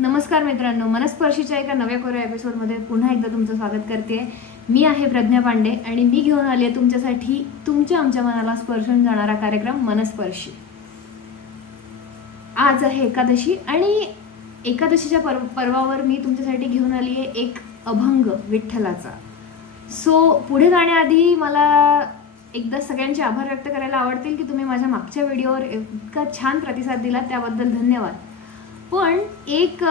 नमस्कार मित्रांनो, मनस्पर्शीच्या एका नव्या कोऱ्या एपिसोडमध्ये पुन्हा एकदा तुमचं स्वागत करते. मी आहे प्रज्ञा पांडे आणि मी घेऊन आली आहे तुमच्यासाठी आमच्या मनाला स्पर्शून जाणारा कार्यक्रम मनस्पर्शी. आज आहे एकादशी आणि एकादशीच्या पर्वावर मी तुमच्यासाठी घेऊन आली आहे एक अभंग विठ्ठलाचा. सो पुढे जाण्याआधी मला एकदा सगळ्यांचे आभार व्यक्त करायला आवडतील की तुम्ही माझ्या मागच्या व्हिडिओवर इतका छान प्रतिसाद दिला, त्याबद्दल धन्यवाद. पण एक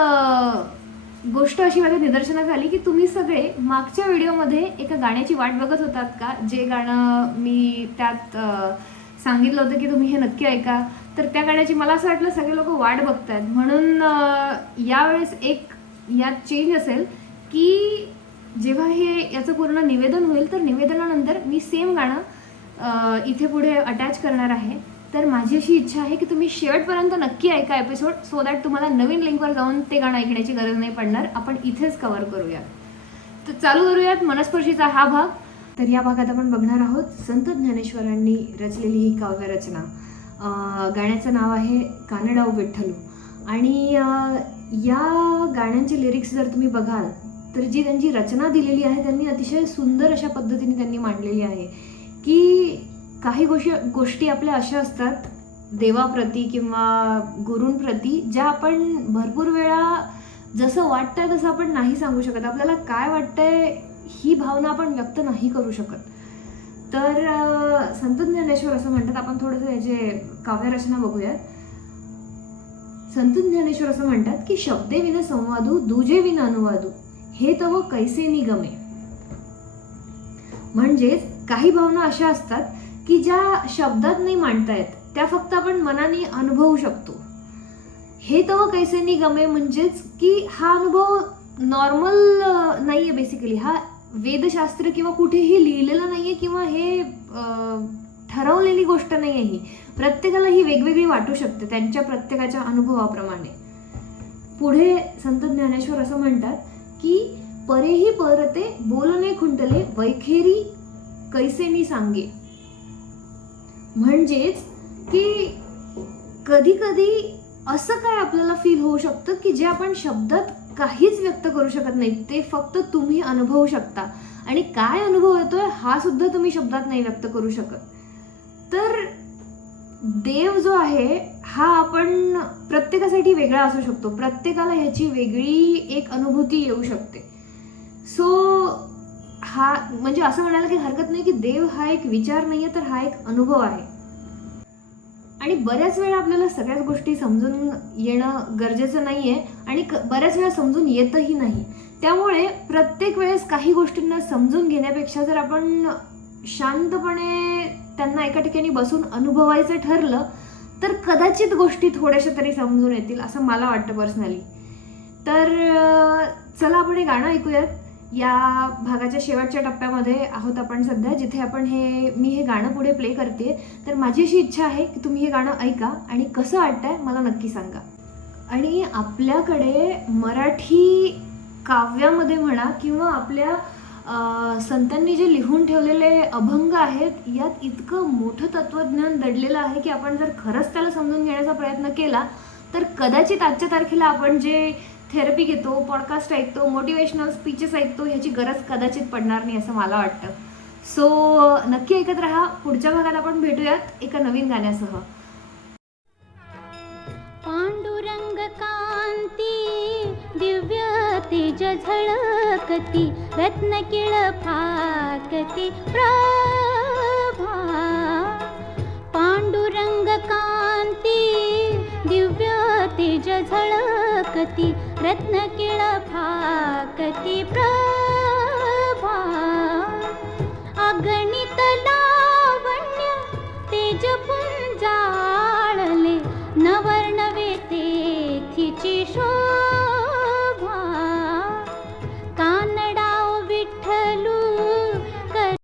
गोष्ट अशी माझ्या निदर्शनास आली की तुम्ही सगळे मागच्या व्हिडिओमध्ये एका गाण्याची वाट बघत होतात का, जे गाणं मी त्यात सांगितलं होतं की तुम्ही हे नक्की ऐका. तर त्या गाण्याची मला असं वाटलं सगळे लोक वाट बघतायत, म्हणून यावेळेस एक यात चेंज असेल की जेव्हा हे याचं पूर्ण निवेदन होईल तर निवेदनानंतर मी सेम गाणं इथे पुढे अटॅच करणार आहे. तर माझी अशी इच्छा आहे की तुम्ही शेवटपर्यंत नक्की ऐका एपिसोड, सो दॅट तुम्हाला नवीन लिंकवर जाऊन ते गाणं ऐकण्याची गरज नाही पडणार. आपण इथेच कव्हर करूयात. तर चालू करूयात मनस्पर्शीचा हा भाग. तर या भागात आपण बघणार आहोत संत ज्ञानेश्वरांनी रचलेली ही काव्यरचना. गाण्याचं नाव आहे कानडाव विठ्ठलू. आणि या गाण्यांचे लिरिक्स जर तुम्ही बघाल तर जी त्यांची रचना दिलेली आहे त्यांनी अतिशय सुंदर अशा पद्धतीने त्यांनी मांडलेली आहे की काही गोष्टी आपल्या अशा असतात देवाप्रती किंवा गुरूंप्रती, ज्या आपण भरपूर वेळा जसं वाटतंय तसं आपण नाही सांगू शकत. आपल्याला काय वाटतंय ही भावना आपण व्यक्त नाही करू शकत. तर संत ज्ञानेश्वर असं म्हणतात, आपण थोडंसं याचे काव्यरचना बघूयात. संत ज्ञानेश्वर असं म्हणतात की शब्दे विन संवादू दुजे विन अनुवादू हे तव कैसे निगमे. म्हणजेच काही भावना अशा असतात की ज्या शब्दात नाही मांडता येत, त्या फक्त आपण मनाने अनुभवू शकतो. हे तव कैसे निगमे म्हणजेच की हा अनुभव नॉर्मल नाही आहे. बेसिकली हा वेदशास्त्र किंवा कुठेही लिहिलेलं नाही आहे किंवा हे ठरवलेली गोष्ट नाही आहे. ही प्रत्येकाला ही वेगवेगळी वाटू शकते त्यांच्या प्रत्येकाच्या अनुभवाप्रमाणे. पुढे संत ज्ञानेश्वर असं म्हणतात की परेही परते बोलणे खुंटले वैखेरी कैसेनी सांगे. म्हणजेच की कधी कधी असं काय आपल्याला फील होऊ शकतं की जे आपण शब्दात काहीच व्यक्त करू शकत नाही, ते फक्त तुम्ही अनुभवू शकता. आणि काय अनुभव येतोय हा सुद्धा तुम्ही शब्दात नाही व्यक्त करू शकत. तर देव जो आहे हा आपण प्रत्येकासाठी वेगळा असू शकतो. प्रत्येकाला ह्याची वेगळी एक अनुभूती येऊ शकते. सो हा म्हणजे असं म्हणायला काही हरकत नाही की देव हा एक विचार नाहीये, तर हा एक अनुभव आहे. आणि बऱ्याच वेळा आपल्याला सगळ्याच गोष्टी समजून येणं गरजेचं नाहीये आणि बऱ्याच वेळा समजून येतही नाही. त्यामुळे प्रत्येक वेळेस काही गोष्टींना समजून घेण्यापेक्षा जर आपण शांतपणे त्यांना एका ठिकाणी बसून अनुभवायचं ठरलं तर कदाचित गोष्टी थोड्याशा तरी समजून येतील, असं मला वाटतं पर्सनली. तर चला आपण हे गाणं ऐकूयात. या भागाच्या शेवटच्या टप्प्यामध्ये आहोत आपण सध्या, जिथे आपण मी हे गाणं पुढे प्ले करते. तर माझी अशी इच्छा आहे की तुम्ही हे गाणं ऐका आणि कसं वाटतंय मला नक्की सांगा. आणि आपल्याकडे मराठी काव्यामध्ये म्हणा किंवा आपल्या संतांनी जे लिहून ठेवलेले अभंग आहेत, यात इतकं मोठं तत्वज्ञान दडलेलं आहे की आपण जर खरंच त्याला समजून घेण्याचा प्रयत्न केला तर कदाचित आजच्या तारखेला आपण जे थेरपी घेतो, पॉडकास्ट ऐकतो, मोटिवेशनल स्पीचेस ऐकतो, ह्याची गरज कदाचित पडणार नाही असं मला वाटतं. सो नक्की ऐकत राहा. पुढच्या भागात आपण भेटूयात एका नवीन गाण्यासह. पांडुरंग कांती दिव्य तेज झळकती रत्नकिळ फाकती प्रभा. पांडुरंग कांती दिव्य तेज झळकती रत्नकिळ फाकती